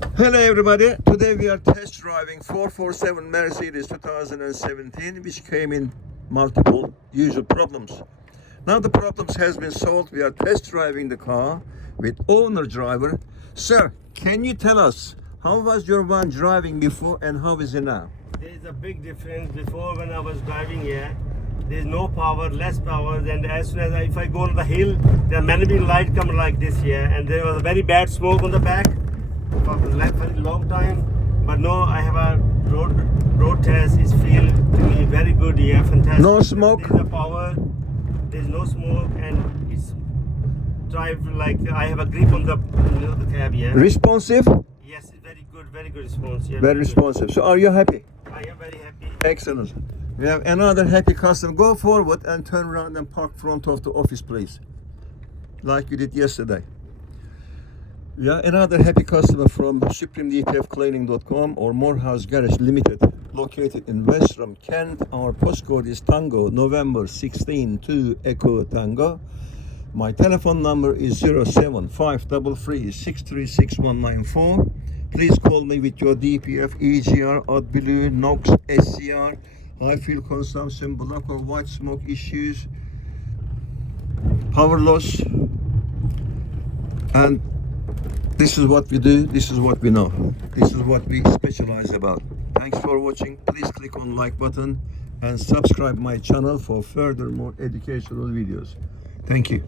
Hello everybody, today we are test driving 447 Mercedes 2017 which came in multiple usual problems. Now the problems has been solved. We are test driving the car with owner driver. Sir, can you tell us how was your one driving before and how is it now? There is a big difference. Before, when I was driving here, there is no power, less power, and as soon as if I go on the hill, there are many lights come like this here, and there was a very bad smoke on the back for a very long time. But now I have a road test. It feels to me very good here, fantastic. No smoke. There is a power. There is no smoke, and it's drive like I have a grip on the cab here. Responsive? Yes, very good response. Yeah, Very responsive. So are you happy? I am very happy. Excellent. We have another happy customer. Go forward and turn around and park front of the office, please. Like you did yesterday. Yeah, another happy customer from supremedtfcleaning.com or Moorhouse Garage Ltd, located in Westerham, Kent. Our postcode is Tango, November 16 to Echo Tango. My telephone number is 07533 636194. Please call me with your DPF, EGR, AdBlue, NOx, SCR, high fuel consumption, black or white smoke issues, power loss, and this is what we do, this is what we know, this is what we specialize about. Thanks for watching. Please click on like button and subscribe my channel for further more educational videos. Thank you.